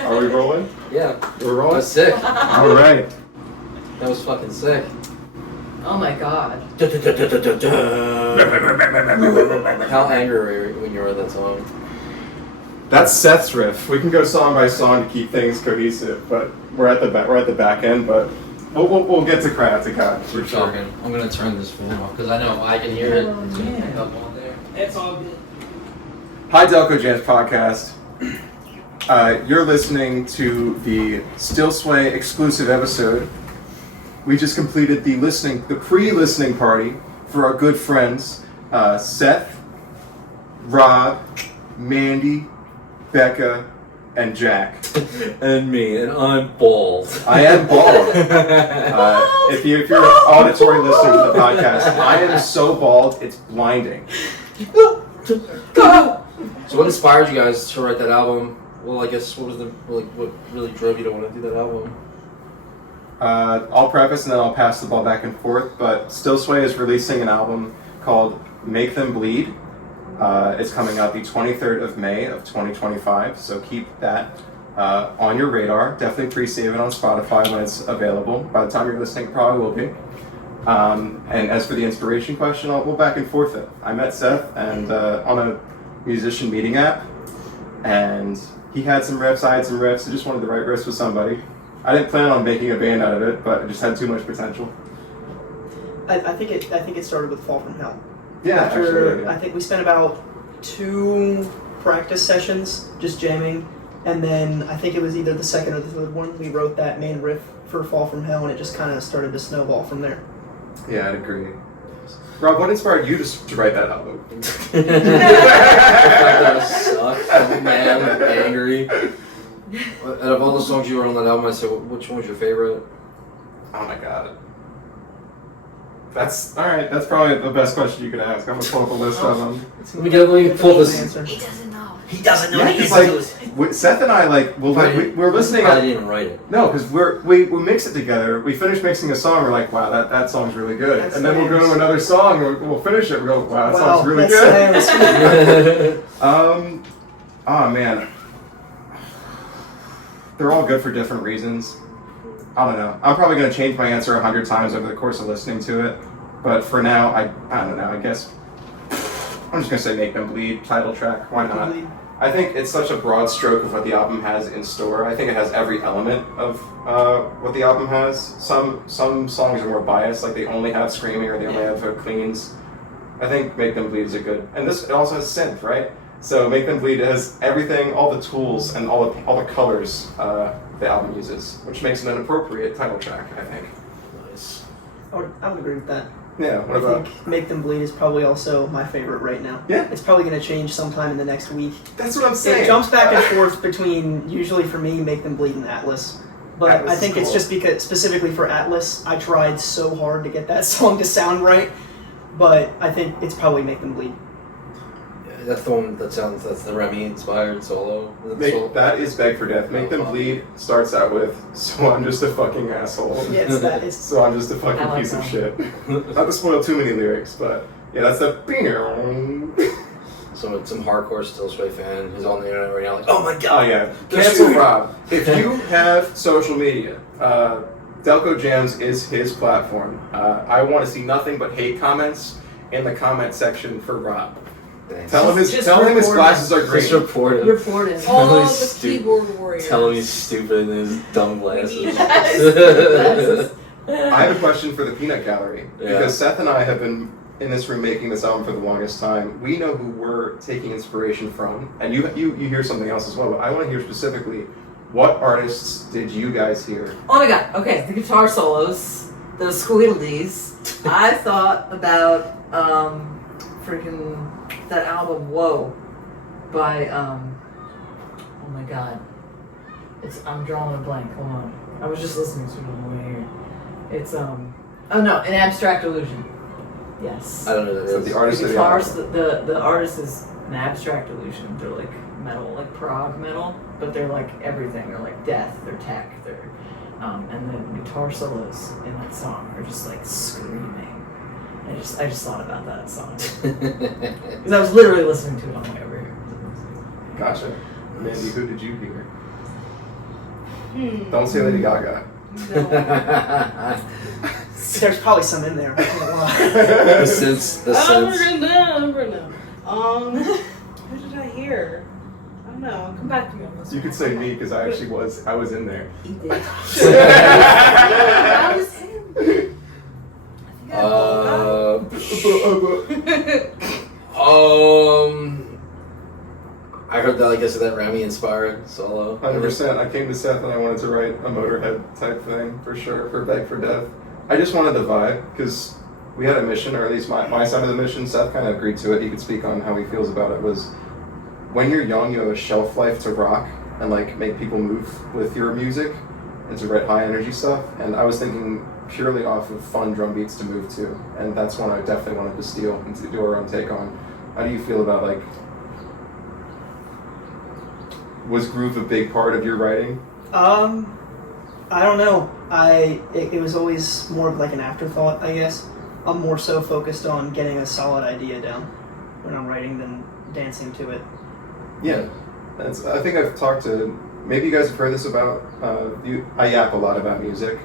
Are we rolling? Yeah. We're rolling? That's sick. All right. That was fucking sick. Oh my god. How angry were you when you wrote that song? That's Seth's riff. We can go song by song to keep things cohesive, but we're at the back end. But we'll get to cry after God for sure. Talking. I'm gonna turn this phone off because I know I can hear it. Oh, It's gonna yeah. pick up on there. It's all good. Hi, Delco Jams podcast. You're listening to the Still Sway exclusive episode. We just completed the pre-listening party for our good friends Seth, Rob, Mandie, Becca, and Jack. And me, and I'm bald. I am bald. If you're auditory listening to the podcast, I am so bald it's blinding. So what inspired you guys to write that album? Well, I guess what really drove you to want to do that album? I'll preface and then I'll pass the ball back and forth, but Still Sway is releasing an album called Make Them Bleed. It's coming out the 23rd of May of 2025, so keep that on your radar. Definitely pre-save it on Spotify when it's available. By the time you're listening, it probably will be. And as for the inspiration question, we'll back and forth it. I met Seth and on a musician meeting app, and he had some riffs, I had some riffs. I just wanted to write riffs with somebody. I didn't plan on making a band out of it, but it just had too much potential. I think it started with Fall From Hell. Yeah, After, yeah. I think we spent about 2 practice sessions just jamming, and then I think it was either the second or the third one, we wrote that main riff for Fall From Hell, and it just kind of started to snowball from there. Yeah, I'd agree. Rob, what inspired you to write that album? That sucked. I'm mad. I'm angry. Out of all the songs you wrote on that album, I say, which one was your favorite? Oh my god. That's alright, that's probably the best question you could ask. I'm gonna pull up a list of them. Let me pull this. Answer. He doesn't know. He doesn't know. Yeah, He it's knows. Seth and I, we're listening. I didn't even write it. No, because we mix it together. We finish mixing a song, we're like, wow, that song's really good. That's and then we'll go to another song, and we'll finish it, we go, wow, that song's really that's good. slams. Oh man. They're all good for different reasons. I don't know. I'm probably going to change my answer 100 times over the course of listening to it. But for now, I don't know. I guess I'm just going to say Make Them Bleed, title track. Why not? I think it's such a broad stroke of what the album has in store. I think it has every element of what the album has. Some songs are more biased, like they only have screaming or they only have cleans. I think Make Them Bleed is a good... And it also has synth, right? So Make Them Bleed has everything, all the tools, and all the colors the album uses, which makes it an appropriate title track, I think. Nice. I would agree with that. Yeah, what I about... think Make Them Bleed is probably also my favorite right now. Yeah. It's probably going to change sometime in the next week. That's what I'm saying. It jumps back and forth between, usually for me, Make Them Bleed and Atlas. But Atlas I think is it's cool. just because, specifically for Atlas, I tried so hard to get that song to sound right. But I think it's probably Make Them Bleed. That's the one that's the Remy inspired solo. That is Beg for Death. Make Them Bleed starts out with, so I'm just a fucking asshole. Yes, that is. So I'm just a fucking I like piece of that. shit. Not to spoil too many lyrics, but yeah, that's the... Some hardcore Still Sway fan is on the internet right now like, oh my Oh god. yeah, They're cancel shooting. Rob. If you have social media, Delco Jams is his platform. I want to see nothing but hate comments in the comment section for Rob. Thanks. Tell him his Just glasses are Just green. report it. Report it. Tell him All he's the stupid. keyboard warriors. Tell him he's stupid and his dumb glasses. Yes. I have a question for the Peanut Gallery Yeah. because Seth and I have been in this room making this album for the longest time. We know who we're taking inspiration from, and you hear something else as well. But I want to hear specifically, what artists did you guys hear? Oh my god. Okay, the guitar solos, those squealies. I thought about freaking that album Whoa by oh my god. I'm drawing a blank. Hold on. I was just listening to it on the way here. It's oh no, An Abstract Illusion. Yes. I don't know who that So is. the artist The of the guitars, album. the artist is An Abstract Illusion. They're like metal, like prog metal, but they're like everything. They're like death, they're tech, they're and the guitar solos in that song are just like screaming. I just thought about that song because I was literally listening to it on the way over here. Gotcha. Mandy, who did you hear? Don't say Lady Gaga. No. There's probably some in there. I can't lie. The sense. I never know. Who did I hear? I don't know. Come back to me on this. You could say me because I actually was in there. He did. That was him. I think I heard that, I guess, that Remy inspired solo. 100%. I came to Seth and I wanted to write a Motorhead type thing for sure, for Beg for Death. I just wanted the vibe because we had a mission, or at least my side of the mission. Seth kind of agreed to it. He could speak on how he feels about it. Was when you're young, you have a shelf life to rock and like make people move with your music and to write high energy stuff. And I was thinking purely off of fun drum beats to move to, and that's one I definitely wanted to steal and to do our own take on. How do you feel about like? Was groove a big part of your writing? I don't know. It was always more of like an afterthought, I guess. I'm more so focused on getting a solid idea down when I'm writing than dancing to it. Yeah, I think I've talked to. Maybe you guys have heard this about. I yap a lot about music,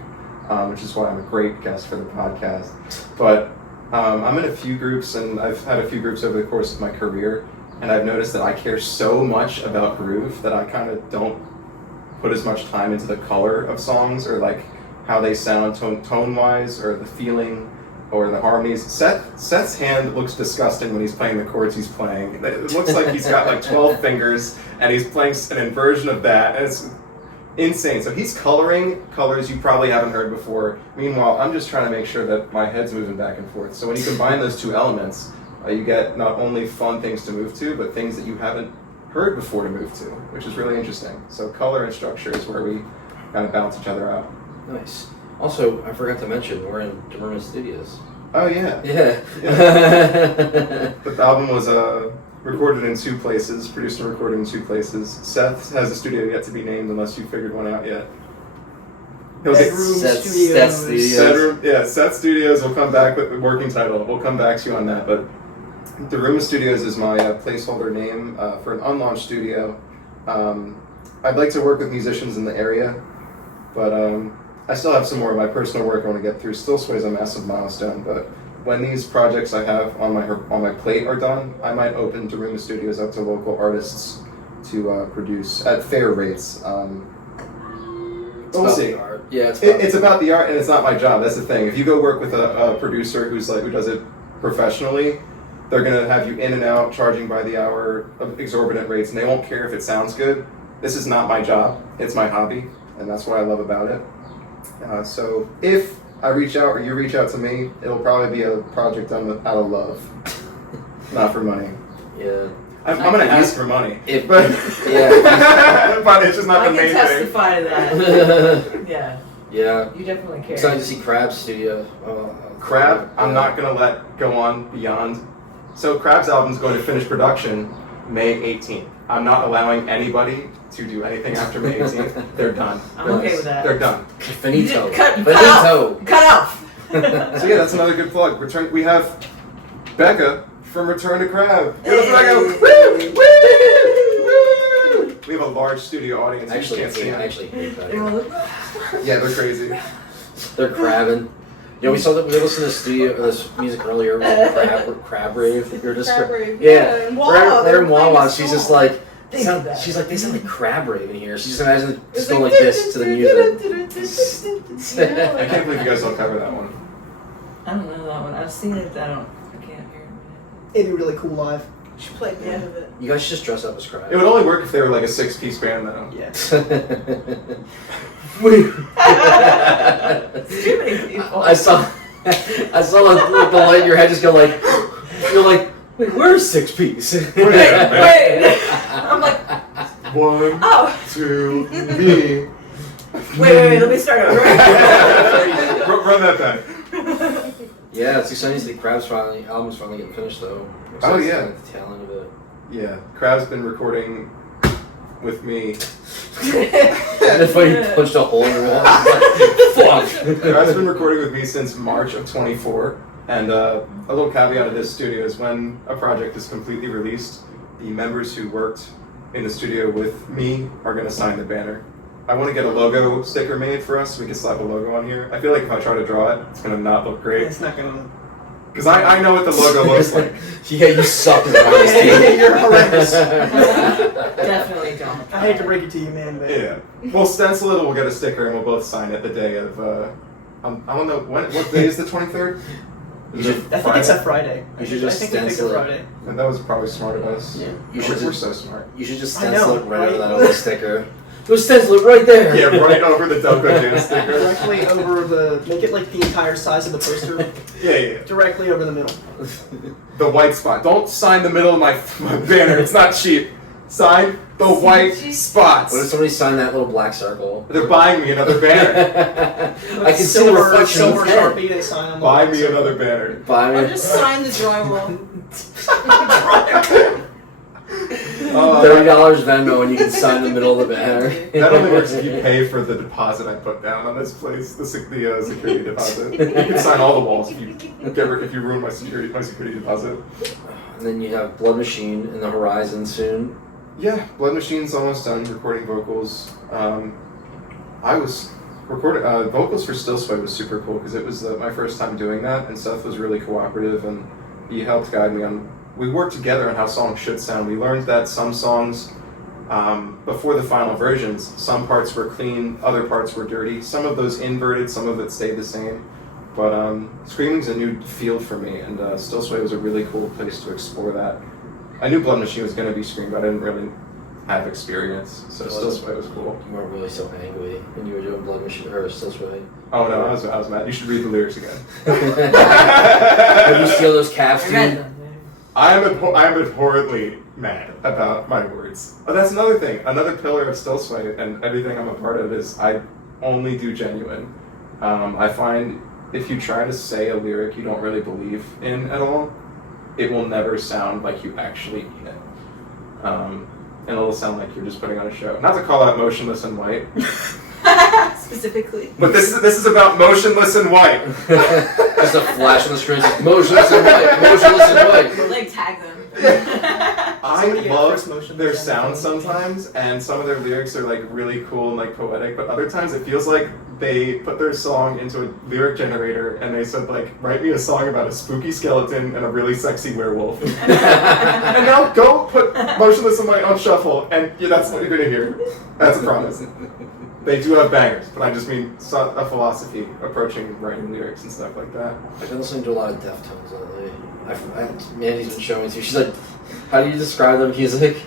which is why I'm a great guest for the podcast. But I'm in a few groups, and I've had a few groups over the course of my career. And I've noticed that I care so much about groove that I kind of don't put as much time into the color of songs or like how they sound tone-wise or the feeling or the harmonies. Seth's hand looks disgusting when he's playing the chords he's playing. It looks like he's got like 12 fingers and he's playing an inversion of that, and it's insane. So he's coloring colors you probably haven't heard before. Meanwhile, I'm just trying to make sure that my head's moving back and forth. So when you combine those two elements, you get not only fun things to move to, but things that you haven't heard before to move to, which is really interesting. So color and structure is where we kind of balance each other out. Nice. Also, I forgot to mention, we're in Demerman Studios. Oh yeah. Yeah. The album was recorded in 2 places, produced and recorded in 2 places. Seth has a studio yet to be named unless you figured one out yet. Bedroom Seth Studios. Studios. Seth Studios will come back with the working title. We'll come back to you on that, but The Room of Studios is my placeholder name for an unlaunched studio. I'd like to work with musicians in the area, but I still have some more of my personal work I want to get through. Still Sway's a massive milestone, but when these projects I have on my plate are done, I might open The Room of Studios up to local artists to produce at fair rates. We'll see. Yeah, it's about the art, and it's not my job. That's the thing. If you go work with a producer who does it professionally, they're gonna have you in and out, charging by the hour, of exorbitant rates, and they won't care if it sounds good. This is not my job. It's my hobby, and that's what I love about it. So if I reach out or you reach out to me, it'll probably be a project done out of love, not for money. Yeah. I'm gonna ask for money, If, but yeah. but it's just not I the can main thing. testify to that. Yeah, Yeah. you definitely care. Excited to see Crab's studio. Crab, I'm yeah. not gonna let go on beyond. So Crab's album's going to finish production May 18th. I'm not allowing anybody to do anything after May 18th. They're done. I'm okay with that. They're done. Finito. Cut Finito. off. Cut off. So yeah, that's another good plug. We have Becca from Return to Crab. Give us a Becca. Woo! Woo! We have a large studio audience. You just I can't see them. actually hate that. Yeah, they're crazy. They're crabbing. You know, we listened to this music earlier. It was crab rave. You're just Crab rave. Yeah, and Wawa. they're in playing Wawa. a She's just song. like, They sound, do that. she's like, they sound like crab rave in here. She just imagines It's just going like this to the music. I can't believe you guys don't cover that one. I don't know that one. I've seen it. I can't hear it. It'd be really cool live. She played the end of it. You guys should just dress up as crab. It would only work if they were like a 6-piece band, though. Yeah. Too many people. I saw the light in your head just go like, you're like, wait, where's 6-piece? Wait. I'm like, 1, oh. 2, me. Wait. Let me start over. Run that back. Yeah, it's exciting to see Crab's album's finally getting finished though. Oh, yeah. The tail end of it. Yeah, Crab's been recording with me. And if I punched a hole in the wall, I was like, fuck. Crab's been recording with me since March of 24. And a little caveat of this studio is when a project is completely released, the members who worked in the studio with me are going to sign the banner. I want to get a logo sticker made for us so we can slap a logo on here. I feel like if I try to draw it, it's going to not look great. It's not gonna. Because I know what the logo looks like. Yeah, you suck as an artist. You're horrendous. Definitely don't. I hate to break it to you, man, but Yeah. We'll stencil it, we'll get a sticker, and we'll both sign it the day of, I don't know, what day is the 23rd? You should, I think it's a Friday. You should just I think we picked stencil a it. Friday. And that was probably smart of us. Yeah. We're so smart. You should just I know, stencil it right over right? that other sticker. Go stencil it right there. Yeah, right over the Delco Jam sticker. Directly over the. Make it like the entire size of the poster. Yeah. Directly over the middle. The white spot. Don't sign the middle of my banner. It's not cheap. Sign the white spots. What if somebody signed that little black circle? They're buying me another banner. I can see the reflection of silver his head. Sharpie. They sign on the Buy back, me so- another banner. Buy Or me. just sign the drywall. $30 Venmo and you can sign the middle of the banner. That only works if you pay for the deposit I put down on this place, the security deposit. You can sign all the walls if you ruin my security deposit. And then you have Blood Machine in the horizon soon. Yeah, Blood Machine's almost done recording vocals. I was recording vocals for Still Sway was super cool because it was my first time doing that, and Seth was really cooperative and he helped guide me on. We worked together on how songs should sound. We learned that some songs, before the final versions, some parts were clean, other parts were dirty. Some of those inverted, some of it stayed the same. But Screaming's a new field for me, and Still Sway was a really cool place to explore that. I knew Blood Machine was going to be Scream, but I didn't really have experience, so Still Sway was cool. You weren't really so angry when you were doing Blood Machine or Still Sway. Oh no, I was mad. You should read the lyrics again. Did you steal those caps, I read dude? them. I am abhorrently mad about my words. Oh, that's another thing. Another pillar of Still Sway and everything I'm a part of is I only do genuine. I find if you try to say a lyric you don't really believe in at all, it will never sound like you actually mean it. And it'll sound like you're just putting on a show. Not to call out Motionless in White, Specifically. but this is about Motionless in White. Just a flash on the screen. Motionless and white. Motionless and white. Like tag them. I Somebody get love first motion their design. sound sometimes, and some of their lyrics are like really cool and like poetic, but other times it feels like they put their song into a lyric generator and they said like, write me a song about a spooky skeleton and a really sexy werewolf. And now go put Motionless in White on shuffle, and yeah, that's what you're gonna hear. That's a promise. They do have bangers, but I just mean a philosophy approaching writing lyrics and stuff like that. I've been listening to a lot of Deftones lately. Mandie's been showing me too. She's like, how do you describe their music?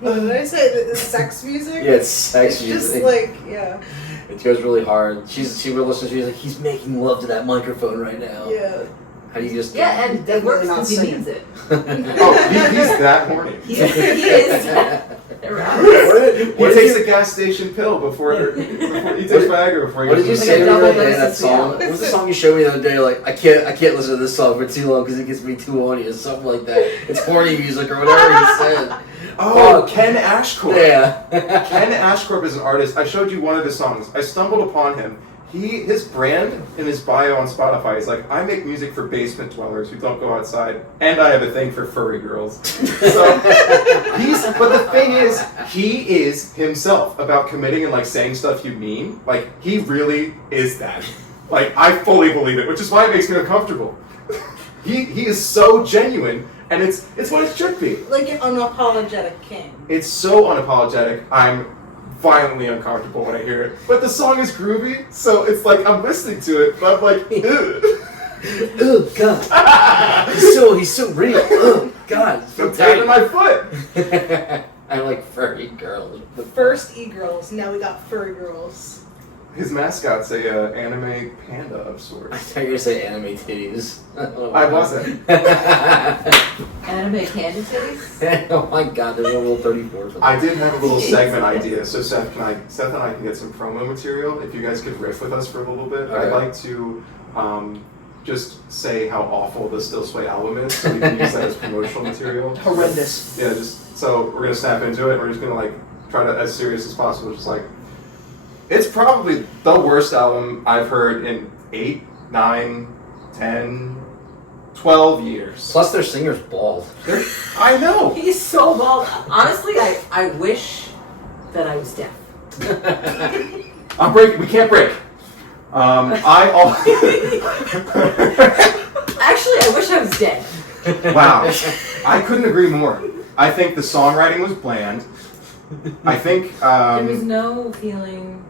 What did I say? The sex music? Yeah, it's sex It's music. just like, yeah. It goes really hard. She will listen. She's like, he's making love to that microphone right now. Yeah. How do you just? Yeah, and it Definitely works not because he singing. means it. Oh, he's that horny. He is. He takes a gas station pill before he takes Viagra before he What did you goes to say a the double other day? dose That of song. Cialis. What was the song you showed me the other day? Like, I can't listen to this song for too long because it gets me too horny or something like that. It's horny music or whatever he said. Oh, Ken Ashcorp. Yeah. Ken Ashcorp is an artist. I showed you one of his songs. I stumbled upon him. His brand in his bio on Spotify is like, I make music for basement dwellers who don't go outside, and I have a thing for furry girls. So but the thing is, he is himself about committing and like saying stuff you mean. Like he really is that. Like I fully believe it, which is why it makes me uncomfortable. He is so genuine, and it's what it should be. Like an unapologetic king. It's so unapologetic. I'm violently uncomfortable when I hear it. But the song is groovy, so it's like I'm listening to it, but I'm like, ugh. Oh God. He's so real. Oh God. I'm tapping my foot. I like furry girls. First e-girls, now we got furry girls. His mascot's a anime panda of I sorts. thought you were gonna say anime titties. I wasn't. Anime candy titties? Oh my God, there's a little 34 for that. I did have a little segment idea, so Seth and I can get some promo material. If you guys could riff with us for a little bit, Okay. I'd like to just say how awful the Still Sway album is, so we can use that as promotional material. Horrendous. Yeah, just so we're gonna snap into it. We're just gonna like try to as serious as possible. Just like it's probably the worst album I've heard in 8, 9, 10, 12 years. Plus, their singer's bald. I know. He's so bald. Honestly, I wish that I was deaf. I'm breaking. We can't break. Actually, I wish I was dead. Wow. I couldn't agree more. I think the songwriting was bland. I think. There was no feeling.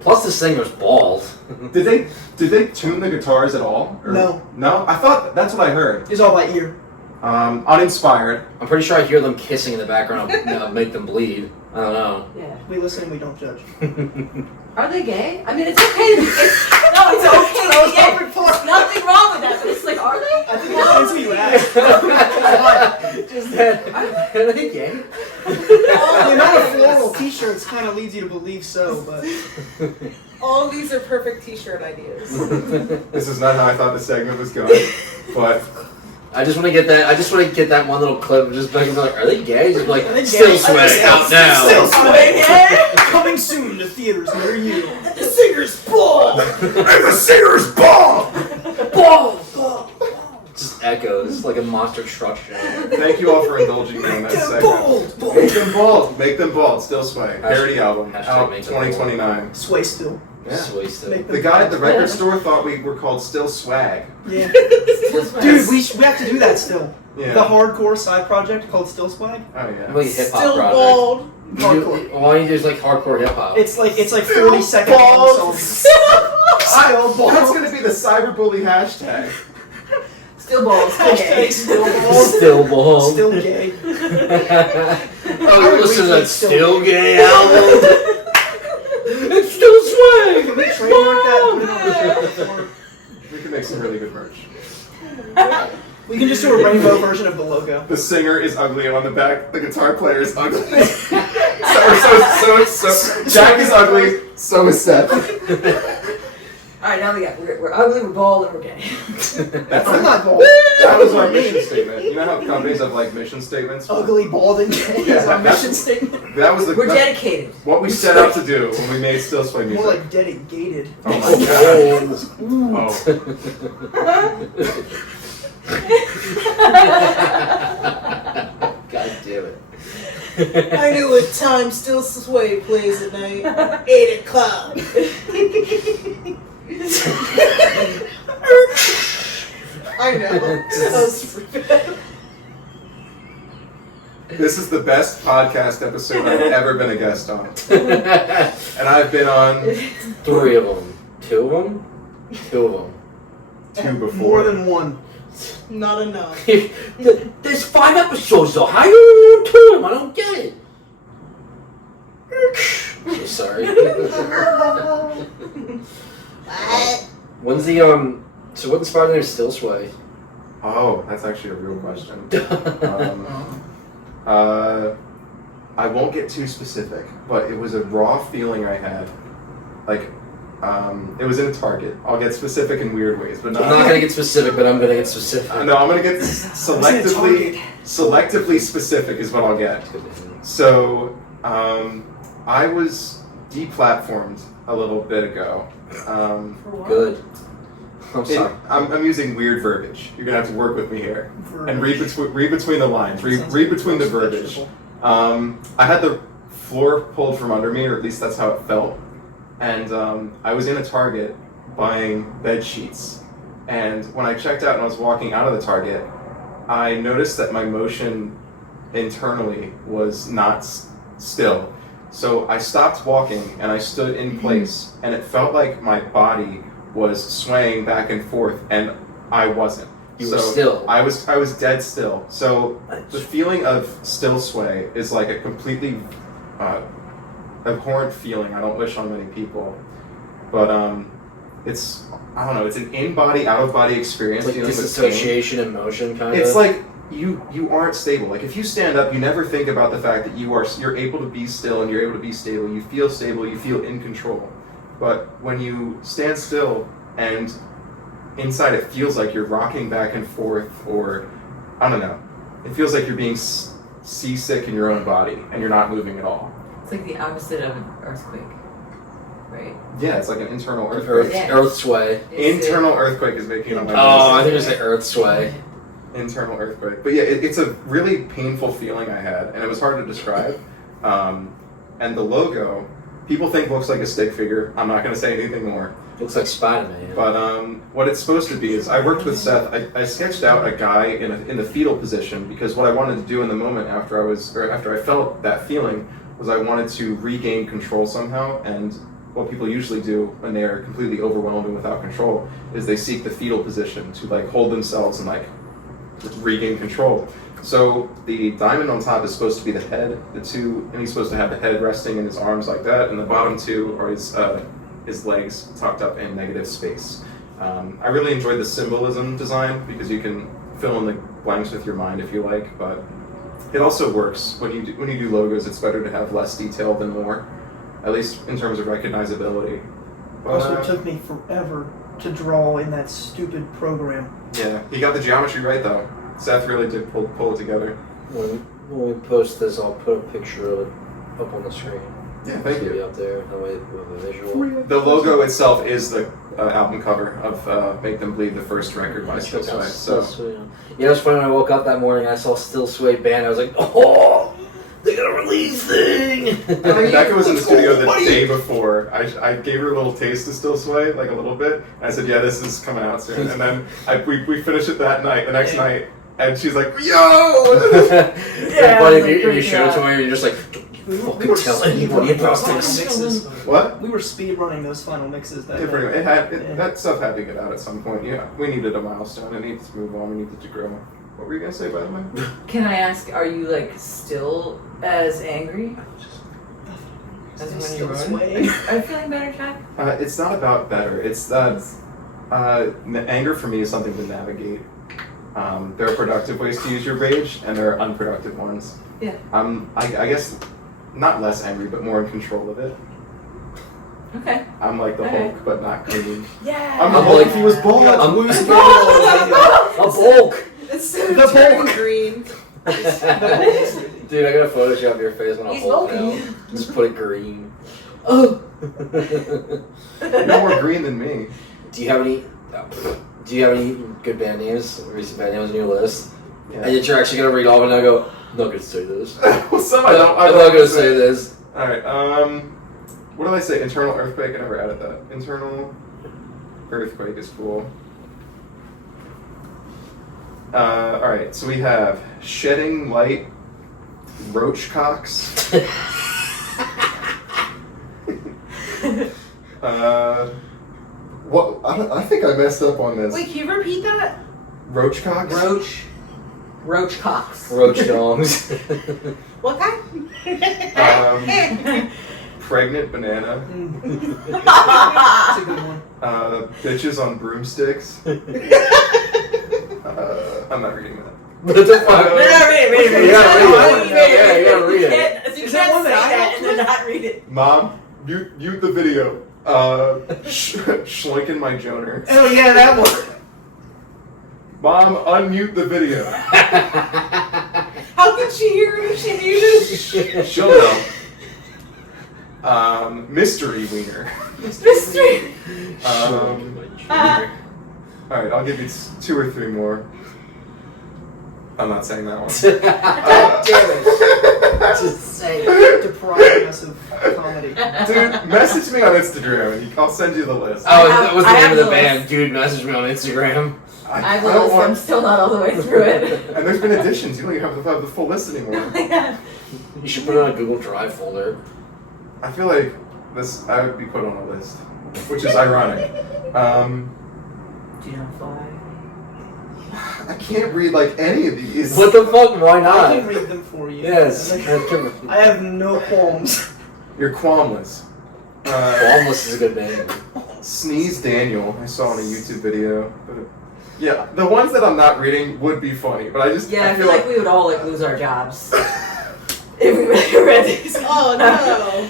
Plus, the singer's bald. Did they tune the guitars at all? Or- No. No? I thought that's what I heard. It's all by ear. Uninspired. I'm pretty sure I hear them kissing in the background. Make them bleed. I don't know. Yeah. We listen, we don't judge. Are they gay? I mean, it's okay. It's okay. Yeah, there's nothing wrong with that. But it's like, are they? I think it depends who you ask. Just that. Are they gay? The amount of floral t-shirts kind of leads you to believe so, but All of these are perfect T-shirt ideas. This is not how I thought the segment was going, but I just want to get that. I just want to get that one little clip of just like, are they gay? Just like, Are they gay? still sway out now. Still Sway. coming soon to theaters near you. The singer's bald. and the singer's bald! Bald. Just echoes like a monster truck show. Thank you all for indulging me in that segment. Bold. Make them bald. Make them bald. Still Sway. Parody album. Hashtag Out make them bald. 2029. Sway still. Yeah. Sway still. Make them The guy at the bald. record store thought we were called Still Swag. Yeah. Dude, Dude, we have to do that still. Yeah. The hardcore side project called Still Swag. Oh yeah. Like a hip hop Still project. bald. Hardcore. All you do is like hardcore hip hop. It's like 40 seconds Bald. long songs. Still bald. That's gonna be the cyberbully hashtag. Still bald. Still gay. Hashtag still bald. Still bald. Still gay. Oh, you're listening to that Still Gay album? It's Still Sway! Can we trademark that? Put it on the We can make some really good merch. We can just do a rainbow version of the logo. The singer is ugly on the back. The guitar player is ugly. so Jack is ugly. So is Seth. All right, now we're ugly, we're bald, and we're gay. I'm not bald. That was our mission statement. You know how companies have like mission statements? Ugly, bald, and gay Yeah, is our that's- mission statement. That was We're dedicated. what we set out to do when we made Still Sway music. More like dedicated. Oh my god. Oh. God damn it. I knew what time Still Sway plays at night. 8 o'clock. I know. That was pretty bad. This is the best podcast episode I've ever been a guest on. And I've been on 3 of them. 2 of them? 2 of them. 2 before. More than one. Not enough. There's 5 episodes though. How you on 2 of them? I don't get it. So sorry. When's the So what inspired the name Still Sway? Oh, that's actually a real question. I won't get too specific, but it was a raw feeling I had. Like, it was in a Target. I'll get specific in weird ways, but I'm not gonna get specific, but I'm gonna get specific. No, I'm gonna get selectively specific is what I'll get. So, I was deplatformed a little bit ago. For what? Good. I'm sorry. I'm using weird verbiage. You're gonna have to work with me here and read between the lines. Read between the verbiage. I had the floor pulled from under me, or at least that's how it felt. And I was in a Target buying bed sheets. And when I checked out and I was walking out of the Target, I noticed that my motion internally was not still. So I stopped walking and I stood in place, and it felt like my body was swaying back and forth, and I wasn't. You were still. I was dead still. So the feeling of still sway is like a completely abhorrent feeling. I don't wish on many people, but it's, I don't know. It's an in-body, out-of-body experience. Like feeling with pain. disassociation in motion, kind of. It's like you aren't stable. Like if you stand up, you never think about the fact that you're able to be still and you're able to be stable. You feel stable. You feel in control. But when you stand still and inside it feels like you're rocking back and forth, or I don't know, it feels like you're being seasick in your own body and you're not moving at all. It's like the opposite of an earthquake, right? Yeah, it's like an internal earthquake. Earth sway. Internal earthquake is making it on my Oh, I list. think it was like Earth sway. Internal earthquake. But yeah, it's a really painful feeling I had, and it was hard to describe. And the logo people think looks like a stick figure. I'm not going to say anything more. Looks like Spider-Man. But what it's supposed to be is, I worked with Seth. I sketched out a guy in the fetal position because what I wanted to do in the moment after I felt that feeling was I wanted to regain control somehow. And what people usually do when they are completely overwhelmed and without control is they seek the fetal position to like hold themselves and like regain control. So the diamond on top is supposed to be the head, and he's supposed to have the head resting in his arms like that, and the bottom two are his legs tucked up in negative space. I really enjoyed the symbolism design because you can fill in the blanks with your mind if you like, but it also works when you do logos. It's better to have less detail than more, at least in terms of recognizability. But, Also, it took me forever to draw in that stupid program. Yeah, he got the geometry right though. Seth really did pull it together. When we post this, I'll put a picture of it up on the screen. Yeah, thank It'll be you. up there. That way we have a visual. The logo itself is the album cover of Make Them Bleed, the first record by Still Sway. So Yeah, it was funny when I woke up that morning and I saw Still Sway band. I was like, oh, they got a release thing. Becca was in the studio the day before. I gave her a little taste of Still Sway, like a little bit. And I said, yeah, this is coming out soon. And then we finished it that night, the next night. And she's like, yo! Yeah, funny if you showed it to her and you're just like, fucking tell anybody about this. Mixes. What? We were speed running those final mixes that Yeah, day. pretty much. That stuff had to get out at some point. Yeah, we needed a milestone. It needed to move on. We needed to grow. What were you gonna say, by the way? Can I ask, are you like still as angry as when you Still wrote sway. it? Are you feeling better, Jack? It's not about better. It's that anger for me is something to navigate. There are productive ways to use your rage, and there are unproductive ones. Yeah. I guess not less angry, but more in control of it. Okay. I'm like the Okay. Hulk, but not green. Yeah. I'm the Hulk if he was bald. I'm losing a bulk. Instead The of turning Hulk. green. Dude, I gotta Photoshop your face when I He's Hulk now. bulky. Just put it green. Oh. You're more green than me. Do you have any good band names, recent band names on your list? Yeah. And that you're actually gonna read all of it and I go, I'm not gonna say this. Well, some I'm not gonna say this. Alright, what did I say? Internal earthquake? I never added that. Internal earthquake is cool. Alright, so we have shedding light roachcocks. What? I think I messed up on this. Wait, can you repeat that? Roachcocks? Roach cocks. Roach dongs. What kind? Pregnant banana. That's a good one. Bitches on broomsticks. I'm not reading that. What the fuck? No, read it. You gotta read it. You Is can't that one say that I that and then not read it. Mom, mute the video. Schlinking my joner. Oh yeah, that one. Mom, unmute the video. How can she hear it if she muted? She'll know. Mystery wiener. Mystery. Alright, I'll give you 2 or 3 more. I'm not saying that one. Damn it. Just say depriving us of comedy. Dude, message me on Instagram and I'll send you the list. Oh, that was the I name have of the the band. list. Dude, message me on Instagram. I have the don't list, I'm still not all the way through it. And there's been additions. You don't even have the full list anymore. You should put it on a Google Drive folder. I feel like I would be put on a list, which is ironic. Do you not fly? I can't read like any of these. What the fuck? Why I not? can read them for you. Yes. I have no qualms. You're qualmless. Almost is a good name. Sneeze Daniel, I saw in a YouTube video. Yeah, the ones that I'm not reading would be funny, but I feel like we would all like lose our jobs if we read these. Oh no.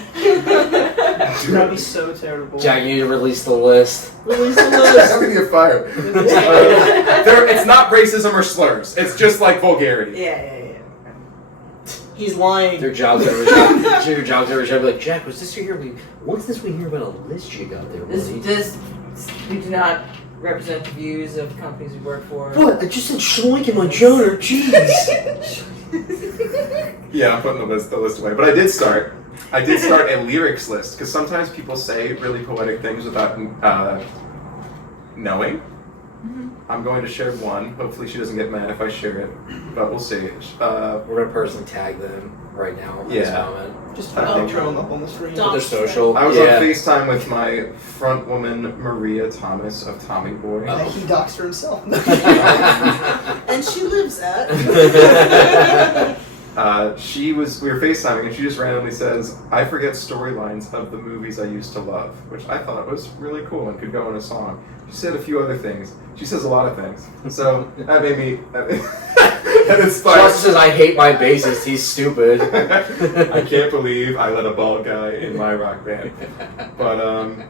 That'd be so terrible. Jack, you need to release the list. Release the list. I'm gonna get fired. It's not racism or slurs. It's just like vulgarity. Yeah. He's lying. Their jobs every job. Be like, Jack, was this what's this we hear about a list you got there? We do not represent the views of companies we work for. What? I just said schloink in my joner. Jeez. Yeah, I'm putting the list away. But I did start. I did start a lyrics list because sometimes people say really poetic things without knowing. I'm going to share one. Hopefully she doesn't get mad if I share it, but we'll see. We're going to personally tag them right now in this moment. Just I think throw them up on the screen. Don't. Their social. I was on FaceTime with my front woman, Maria Thomas of Tommy Boy. Oh. He doxed her himself. And she lives at. We were FaceTiming and she just randomly says, I forget storylines of the movies I used to love, which I thought was really cool and could go in a song. She said a few other things. She says a lot of things. So that made me... and it's She also says, I hate my bassist, he's stupid. I can't believe I let a bald guy in my rock band. But,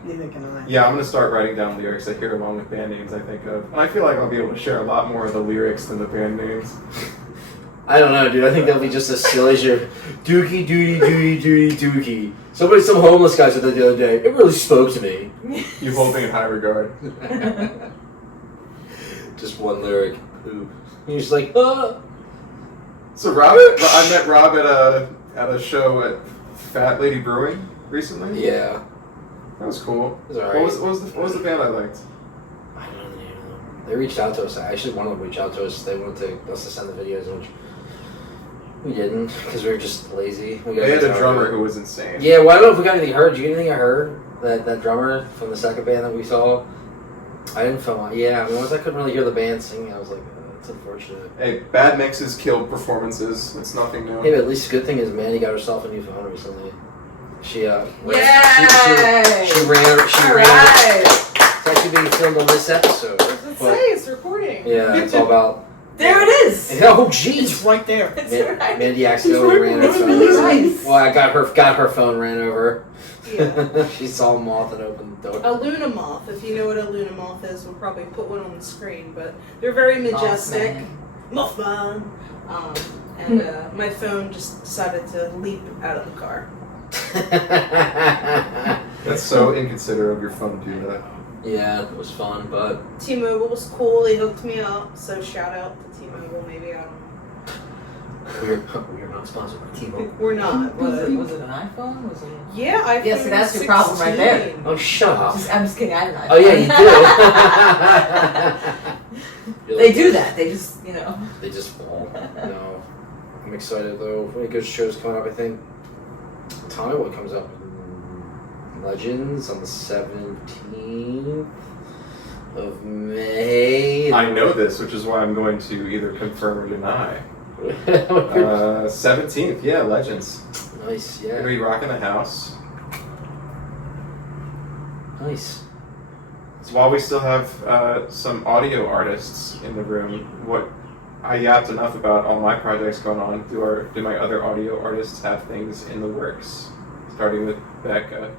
Neither can I. yeah, I'm going to start writing down lyrics I hear along with band names I think of. And I feel like I'll be able to share a lot more of the lyrics than the band names. I don't know, dude. I think that'll be just as silly as your dookie, dookie. Some homeless guy said that the other day. It really spoke to me. You hold me in high regard. Just one lyric. Poop. And you're just like, oh. So I met Rob at a show at Fat Lady Brewing recently. Yeah. That was cool. It was alright. What was the band I liked? I don't know the name of them. They reached out to us. Actually, one of them reached out to us. They wanted us to send the videos, which we didn't because we were just lazy. They had a drummer who was insane. Yeah, well, I don't know if we got anything heard. Did you get anything I heard? That drummer from the second band that we saw? I didn't film it. Yeah, I mean, once I couldn't really hear the band singing, I was like, it's unfortunate. Hey, bad mixes kill performances. It's nothing new. Hey, but at least the good thing is Mandie got herself a new phone recently. She ran. Alright! It's actually being filmed on this episode. Let's say it's recording. Yeah, it's all about. There it is! Oh, jeez. It's right there. It's right. Mandy accidentally ran her phone. Nice. Well, I got her phone ran over. Yeah. She saw a moth and opened the door. A Luna moth. If you know what a Luna moth is, we'll probably put one on the screen. But they're very majestic. Mothman. And my phone just decided to leap out of the car. That's so inconsiderate of your phone to do that. Yeah, it was fun, but T-Mobile was cool. They hooked me up. So shout out to T-Mobile. Maybe I don't know. we're not sponsored by T-Mobile. We're not. Was But it an iPhone? Was it? yeah, iPhone. Yeah, see, that's your problem right there. 16. Oh, shut up. I'm just kidding. I don't know. Oh yeah, you do. They do that. They just, They just fall. No, I'm excited though. Any good shows coming up? I think Tommy Boy comes up. Legends on the 17th of May. I know this, which is why I'm going to either confirm or deny. 17th, yeah, Legends. Nice, Gonna yeah. be rocking the house. Nice. So while we still have some audio artists in the room, what I yapped enough about all my projects going on. Do my other audio artists have things in the works? Starting with Becca.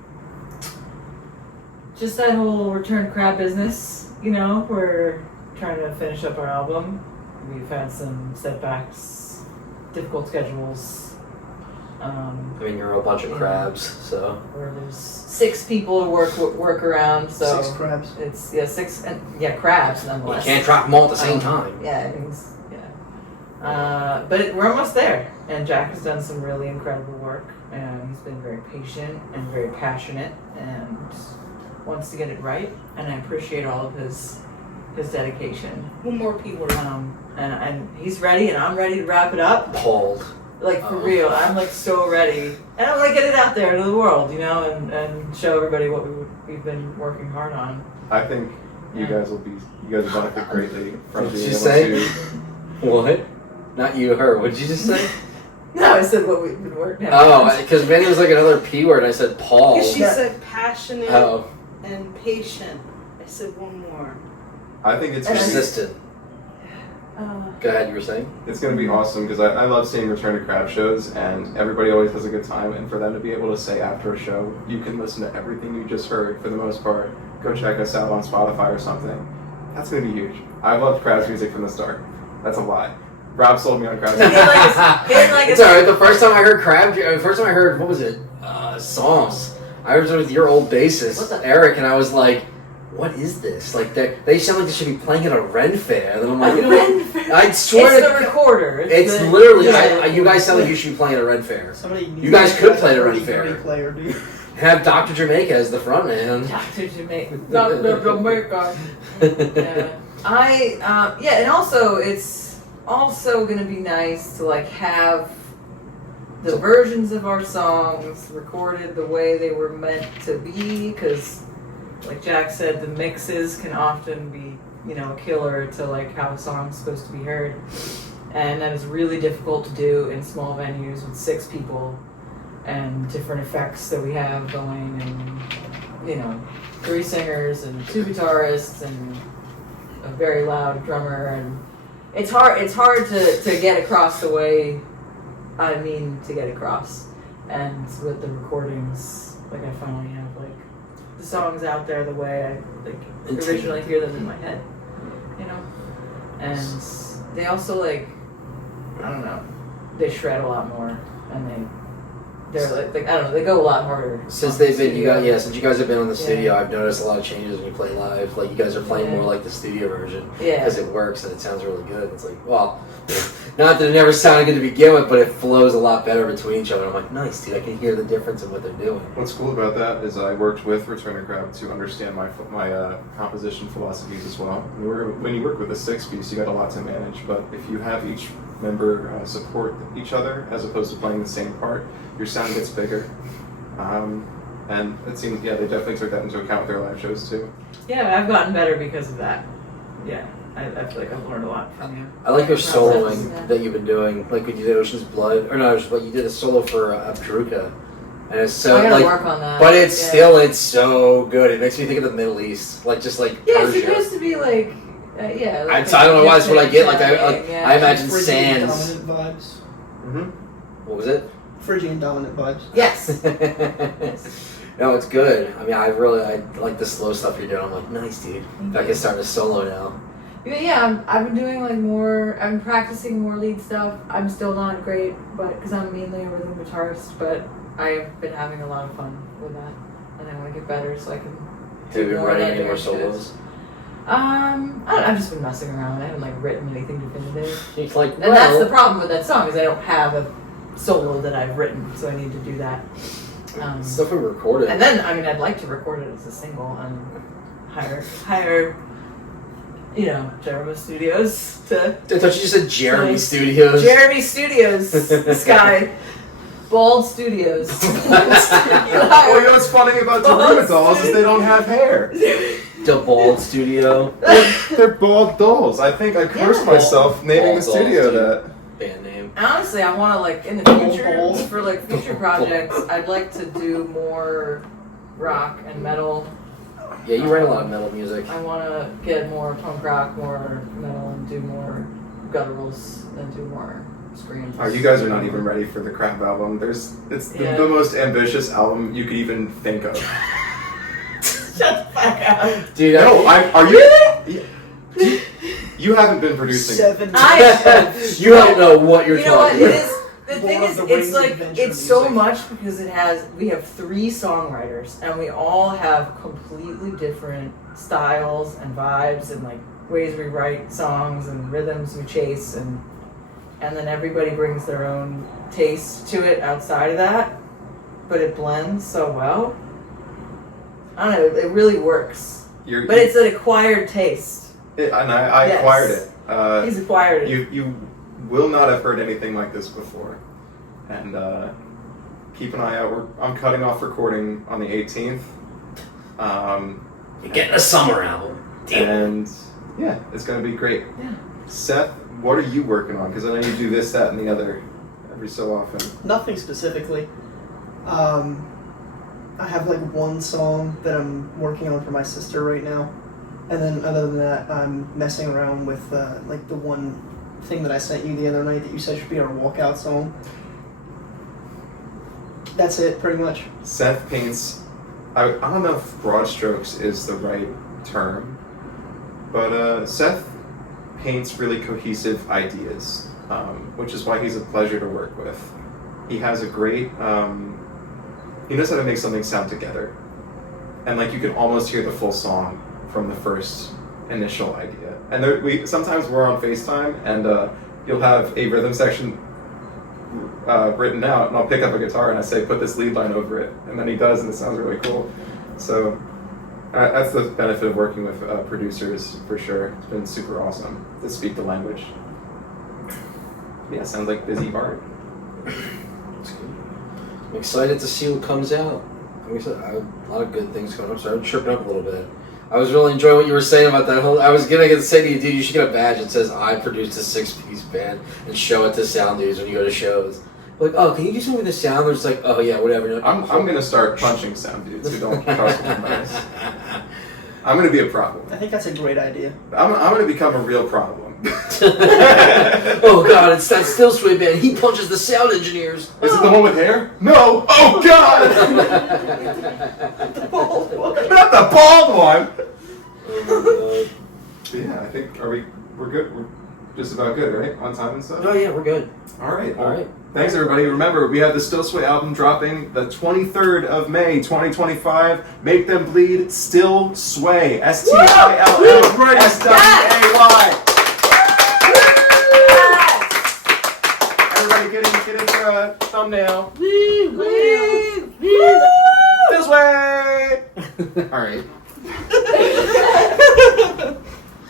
just that whole return crab business, we're trying to finish up our album. We've had some setbacks, difficult schedules. I mean, you're a bunch of crabs, so. Where there's 6 people to work around, so 6 crabs. it's 6 crabs You nonetheless. can't drop them all at the same time. Yeah, but we're almost there, and Jack has done some really incredible work, and he's been very patient and very passionate, and wants to get it right, and I appreciate all of his dedication. One more people. And he's ready, and I'm ready to wrap it up. Appalled. Like, for real, I'm like so ready, and I want to get it out there to the world, and show everybody what we've been working hard on. I think you guys will benefit greatly from What did being you able say? to. What? Not you, her. What did you just say? No, I said what we've been working on. Oh, because Mandy was like another P word. I said Paul. Because she said passionate Oh, and patient. I said one more. I think it's persistent. Go ahead, you were saying? It's going to be awesome because I love seeing Return to Crab shows, and everybody always has a good time. And for them to be able to say after a show, you can listen to everything you just heard for the most part. Go check us out on Spotify or something. That's going to be huge. I've loved Crab's music from the start. That's a lie. Rob sold me on Crab's music. It's alright. The first time I heard what was it? Psalms. I was with your old bassist, Eric, and I was like, what is this? Like they sound like they should be playing at a Ren fair. And then I'm like, I It's swear the recorder. it's the- literally. yeah. You guys sound like you should be playing at a Ren fair. Somebody needs You guys to could be play like the a Ren really fair. great player, dude. Have Dr. Jamaica as the front man. Dr. Jamaica. Dr. Jamaica. Yeah. And also it's also gonna be nice to like have the versions of our songs recorded the way they were meant to be, because like Jack said, the mixes can often be, you know, a killer to like how a song's supposed to be heard, and that is really difficult to do in small venues with 6 people and different effects that we have going, and you know, 3 singers and 2 guitarists and a very loud drummer, and it's hard to get across the way I mean to get across. And with the recordings, like I finally have like the songs out there the way I like originally hear them in my head, you know. And they also like, I don't know, they shred a lot more, and they're like I don't know, they go a lot harder. Since on they've the been, studio. since you guys have been on the Yeah. studio, I've noticed a lot of changes when you play live. Like you guys are playing Yeah. more like the studio version Yeah. because it works and it sounds really good. It's like, well, not that it never sounded good to begin with, but it flows a lot better between each other. I'm like, nice, dude. I can hear the difference in what they're doing. What's cool about that is I worked with Returner Crowd to understand my composition philosophies as well. When you work with a 6-piece, you got a lot to manage, but if you have each member support each other as opposed to playing the same part, your sound gets bigger. And it seems, they definitely took that into account with their live shows too. Yeah, I've gotten better because of that. Yeah, I feel like I've learned a lot from you. I like your Process, soloing yeah. that you've been doing. Like when you did Ocean's Blood, or no, but you did a solo for Abdruka. And it's so I gotta like, work on that. but it's yeah. still, it's so good. It makes me think of the Middle East, like just like Yeah, it's Persia. supposed to be like, yeah. I Like don't know why that's what I get. Like yeah. I imagine Phrygian sands. dominant vibes. Mm-hmm. What was it? Phrygian dominant vibes. Yes. No, it's good. I mean, I like the slow stuff you're doing. I'm like, nice, dude. I can start a solo now. Yeah, I've been doing like more. I'm practicing more lead stuff. I'm still not great, but because I'm mainly a rhythm guitarist, but I've been having a lot of fun with that, and I want to get better so I can. Have you been more writing of that any more during shows. solos? I've just been messing around. I haven't like written anything definitive, It's like, and that's the problem with that song is I don't have a solo that I've written, so I need to do that. stuff we recorded. And then, I mean, I'd like to record it as a single and hire, you know, Jeremy Studios to. I thought you just said Jeremy Nice. Studios. Jeremy Studios, this guy. Bald Studios. Well, you know what's funny about Daruma dolls is they don't have hair. The Bald Studio. They're bald dolls. I think I cursed Yeah. myself naming the Bald dolls, studio dude. that. Band name. Honestly, I want to, like, in the future, for, like, future projects, I'd like to do more rock and metal. Yeah, you write a lot of metal music. I want to get more punk rock, more metal, and do more gutturals, and do more screams. Oh, you guys are not even ready for the Crap album. It's Yeah. the most ambitious album you could even think of. Shut the fuck up. Dude, No, are you? You haven't been producing. 7 you don't know what you're You know what? talking It about. is. The Lord thing of is, the it's Rings like adventure it's so music. much because we have 3 songwriters and we all have completely different styles and vibes and like ways we write songs and rhythms we chase and then everybody brings their own taste to it outside of that, but it blends so well. I don't know. It really works, but it's an acquired taste. And I Yes. acquired it. He's acquired it. You will not have heard anything like this before. And keep an eye out. I'm cutting off recording on the 18th. You're getting a summer album. And yeah, it's going to be great. Yeah. Seth, what are you working on? Because I know you do this, that, and the other every so often. Nothing specifically. I have like one song that I'm working on for my sister right now, and then other than that, I'm messing around with like the one thing that I sent you the other night that you said should be our walkout song. That's it, pretty much. Seth paints, I don't know if broad strokes is the right term, but Seth paints really cohesive ideas, which is why he's a pleasure to work with. He has a great, he knows how to make something sound together. And like you can almost hear the full song from the first initial idea. And sometimes we're on FaceTime, and you'll have a rhythm section written out, and I'll pick up a guitar and I say, put this lead line over it, and then he does, and it sounds really cool. So that's the benefit of working with producers, for sure. It's been super awesome to speak the language. Yeah, sounds like busy Bart. That's good. I'm excited to see what comes out. I'm excited. I have a lot of good things coming up, so I'm tripping up a little bit. I was really enjoying what you were saying about that whole. I was gonna say to you, dude, you should get a badge that says I produced a 6-piece band and show it to sound dudes when you go to shows. Like, oh, can you do something with the sound? They're just like, oh yeah, whatever. Like, I'm gonna start punching sound dudes who don't cross the lines. I'm gonna be a problem. I think that's a great idea. I'm gonna become a real problem. Oh god, it's that Still Sway band. He punches the sound engineers. Is it the one with hair? No. Oh god! The bald one. Not the bald one. Oh Yeah, I think we're good. We're just about good, right? On time and stuff. no, yeah, we're good. All right. All right. Thanks, everybody. Remember, we have the Still Sway album dropping the 23rd of May, 2025. Make Them Bleed, Still Sway. STILLSWAY. Everybody get in for a thumbnail. Still Sway. All right.